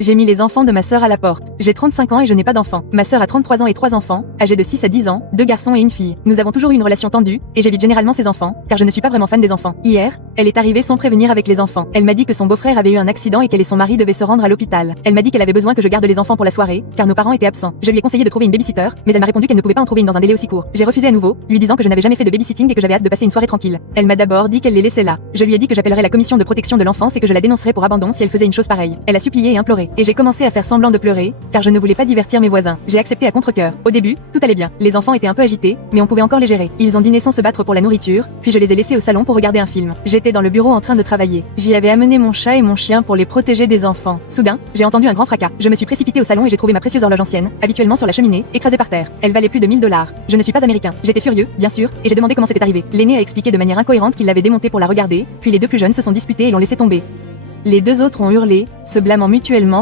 J'ai mis les enfants de ma sœur à la porte. J'ai 35 ans et je n'ai pas d'enfants. Ma sœur a 33 ans et 3 enfants, âgés de 6 à 10 ans, 2 garçons et une fille. Nous avons toujours eu une relation tendue, et j'évite généralement ces enfants, car je ne suis pas vraiment fan des enfants. Hier, elle est arrivée sans prévenir avec les enfants. Elle m'a dit que son beau-frère avait eu un accident et qu'elle et son mari devaient se rendre à l'hôpital. Elle m'a dit qu'elle avait besoin que je garde les enfants pour la soirée, car nos parents étaient absents. Je lui ai conseillé de trouver une babysitter, mais elle m'a répondu qu'elle ne pouvait pas en trouver une dans un délai aussi court. J'ai refusé à nouveau, lui disant que je n'avais jamais fait de babysitting et que j'avais hâte de passer une soirée tranquille. Elle m'a d'abord dit qu'elle les laissait là. Je lui ai dit que j'appellerais la commission de protection de l'enfance et que je la dénoncerais pour abandon si elle faisait une chose pareille. Elle a supplié et imploré, et j'ai commencé à faire semblant de pleurer, car je ne voulais pas divertir mes voisins. J'ai accepté à contre-cœur. Au début, tout allait bien. Les enfants étaient un peu agités, mais on pouvait encore les gérer. Ils ont dîné sans se battre pour la nourriture, puis je les ai laissés au salon pour regarder un film. J'étais dans le bureau en train de travailler. J'y avais amené mon chat et mon chien pour les protéger des enfants. Soudain, j'ai entendu un grand fracas. Je me suis précipitée au salon et j'ai trouvé ma précieuse horloge ancienne, habituellement sur la cheminée, écrasée par terre. Elle valait plus de 1000 $. Je ne suis pas américain. J'étais furieux, bien sûr, et j'ai demandé comment c'était arrivé. L'aîné a expliqué de manière incohérente qu'il l'avait démontée pour la regarder, puis les deux plus jeunes se sont disputés et l'ont laissé tomber. Les deux autres ont hurlé, se blâmant mutuellement